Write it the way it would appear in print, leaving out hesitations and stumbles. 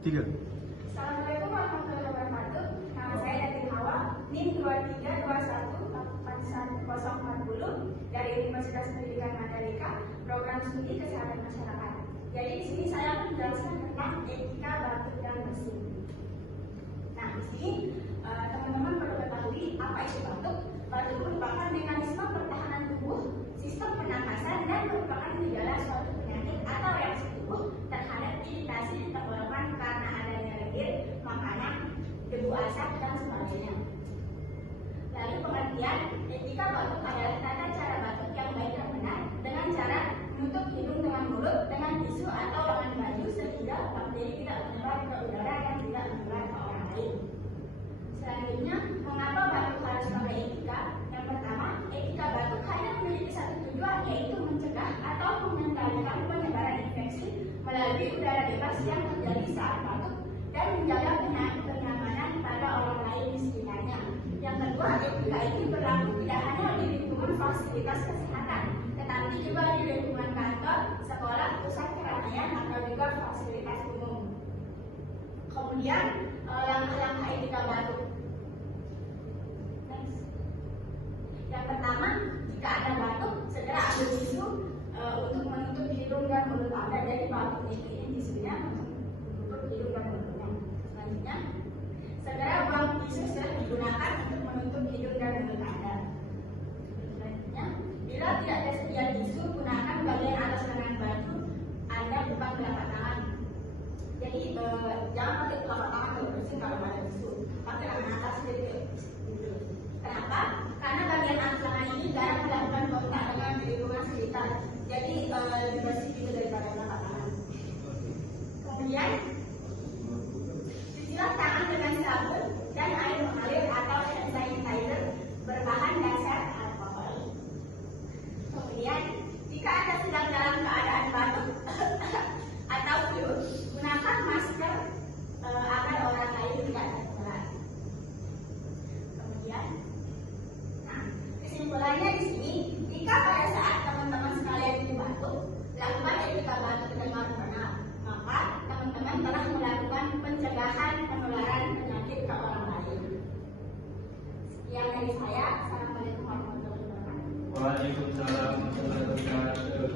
Tiga. Assalamualaikum warahmatullahi wabarakatuh. Nama saya Datin Hawa, NIM 23218140 dari Universitas Pendidikan Mandalika, Program Studi Kesehatan Masyarakat. Jadi di sini saya akan menjelaskan tentang etika batuk dan bersin. Nah, di sini teman-teman perlu ketahui apa itu batuk. Batuk merupakan mekanisme pertahanan tubuh, sistem pernapasan, dan merupakan gejala suatu penyakit atau reaksi tubuh terhadap iritasi di tenggorokan karena adanya lendir, makanan, debu asap, dan sebagainya. Lalu pengertian etika batuk adalah tata cara batuk yang baik dan benar dengan cara menutup hidung dengan mulut dengan tisu atau dengan baju sehingga bakteri tidak menyebar ke udara dan tidak menular ke orang lain. Selanjutnya, mengapa batuk harus pakai etika? Yang pertama, etika batuk hanya memiliki satu tujuan, yaitu mencegah atau mengendalikan penyebaran infeksi melalui udara bebas yang terjadi saat batuk dan menjaga kenyamanan pada orang lain di sekitarnya. Yang kedua, etika ini berlaku tidak hanya di lingkungan fasilitas kesehatan, tetapi juga di lingkungan kantor, sekolah, pusat keramaian, atau juga fasilitas umum. Kemudian, langkah-langkah etika batuk. Next. Yang pertama, jika ada batuk, segera ambil tisu untuk menutup hidung dan mulut Anda. Jadi batuk ini tisunya menutup hidung dan mulutnya. Selanjutnya, segera buang tisu setelah digunakan untuk menutup hidung dan mulut Anda. Selanjutnya, bila tidak tersedia tisu, gunakan bagian atas lengan baju Anda bukan telapak tangan. Jadi jangan pakai telapak tangan kalau bersin kalau ada tisu. Pakai lengan atas sedikit. Kenapa? Karena bagian atas lengan ini jarang melakukan kontak dengan lingkungan sekitar. Jadi lebih bersih itu daripada telapak tangan. Kemudian cucilah tangan dengan sabun dan air mengalir atau hand sanitizer berbahan dasar alkohol. Kemudian jika Anda sedang dalam keadaan batuk atau flu, gunakan masker agar orang lain tidak tertular. Kemudian, kesimpulannya di sini, jika pada saat teman-teman sekalian itu batuk, lakukan etika batuk dengan benar, maka teman-teman telah melakukan pencegahan penularan penyakit ke orang lain. Sekian dari saya. Assalamualaikum warahmatullahi wabarakatuh. Waalaikumsalam warahmatullahi wabarakatuh.